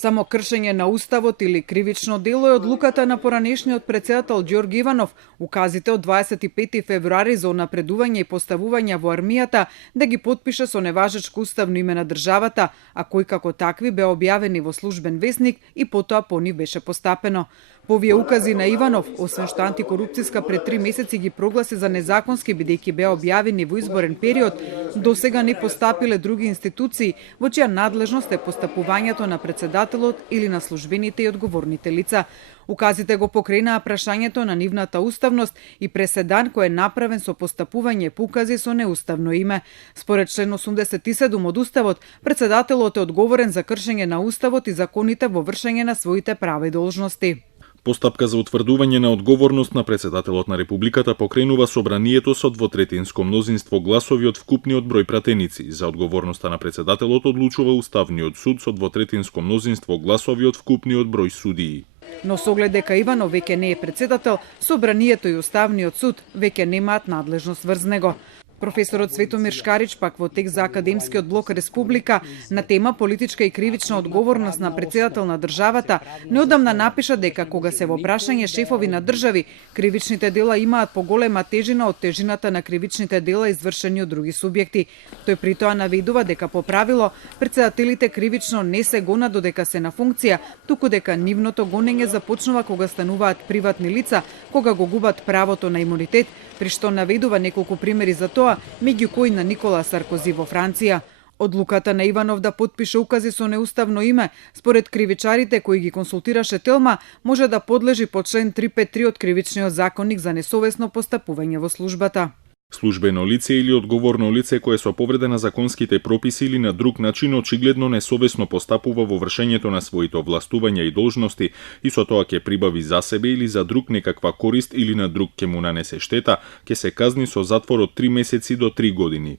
Само кршење на уставот или кривично дело е одлуката на поранешниот председател Ѓорги Иванов, указите од 25 февруари за унапредување и поставување во армијата да ги потпише со неважечко уставно име на државата, а кои како такви беа објавени во службен весник и потоа по нив беше постапено. По овие укази на Иванов, освен што антикорупцијска пред 3 месеци ги прогласи за незаконски бидејќи беа објавени во изборен период, досега не постапиле други институции во чија надлежност е постапувањето на председателот или на службените и одговорните лица. Указите го покренаа прашањето на нивната уставност и преседан кој е направен со постапување по укази со неуставно име. Според член 87 од Уставот, председателот е одговорен за кршење на Уставот и законите во вршење на своите права и должности. Постапка за утврдување на одговорност на председателот на Републиката покренува собранието со двотретинско мнозинство гласови од вкупниот број пратеници. За одговорноста на председателот одлучува Уставниот суд со двотретинско мнозинство гласови од вкупниот број судии. Но со оглед дека Иванов веќе не е председател, собранието и Уставниот суд веќе немаат надлежност врз него. Професорот Светомир Шкарич пак во текст за Академскиот блок Республика на тема политичка и кривична одговорност на председател на државата неодамна напиша дека кога се во прашање шефови на држави, кривичните дела имаат поголема тежина од тежината на кривичните дела извршени од други субјекти. Тој при тоа наведува дека по правило председателите кривично не се гонат додека се на функција, туку дека нивното гонење започнува кога стануваат приватни лица, кога го губат правото на имунитет, при што наведува неколку примери за тоа, меѓу кои на Никола Саркози во Франција. Одлуката на Иванов да потпише укази со неуставно име, според кривичарите кои ги консултираше Телма, може да подлежи по член 353 од Кривичниот законник за несовесно постапување во службата. Службено лице или одговорно лице кое со повреда на законските прописи или на друг начин очигледно несовесно постапува во вршењето на своите овластувања и должности и со тоа ќе прибави за себе или за друг некаква корист или на друг ќе му нанесе штета, ќе се казни со затвор од 3 месеци до 3 години.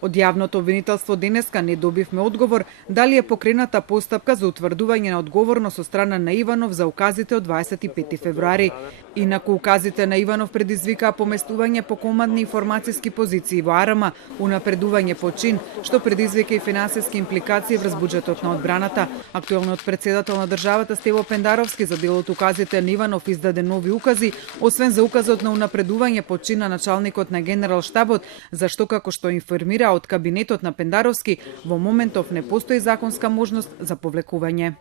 Од јавното обвинителство денеска не добивме одговор дали е покрената постапка за утврдување на одговорност со страна на Иванов за указите од 25 февруари. Инаку указите на Иванов предизвикаа поместување по командни информацијски позиции во АРМА, унапредување по чин, што предизвика и финансиски импликации врз буџетот на одбраната. Актуелниот председател на државата Стево Пендаровски за дел од указите на Иванов издаде нови укази, освен за указот на унапредување по чин на началникот на Генерал-штабот, зашто како што информира од кабинетот на Пендаровски, во моментов не постои законска можност за повлекување.